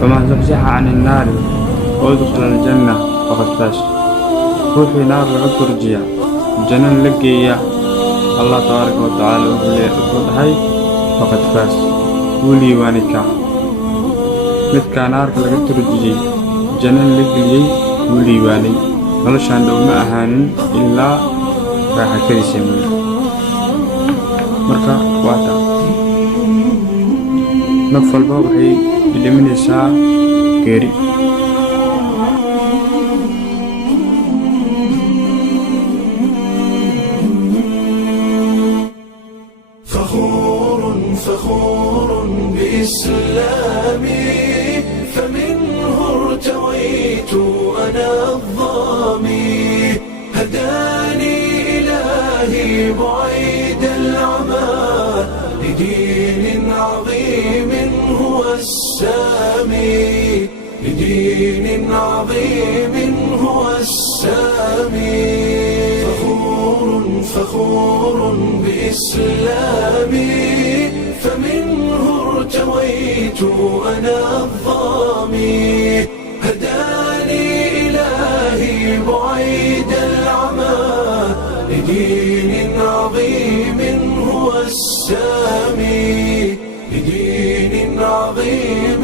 فمن زحزح عن النار وادخل الجنة فقد فاز. روحي نار laga turjiya jannan la geeya Allah tabaaraka wa ta'ala wuxuu dhahay faqad faas wuli waanika midka naarka laga turjiyay jannan la geeyay wuli waani noloshaan dhow ma ahaanin ilaa raaxadiisa marka waata naf walba waxay ilaaminaysaa geeri. فخور بإسلامي فمنه ارتويت أنا الظامي هداني إلهي بعيد العمى لدين عظيم هو السامي لدين عظيم هو السامي. فخور بإسلامي فمنه ارتويت أنا الظامي هداني إلهي بعيد العمى لدين عظيم هو السامي لدين عظيم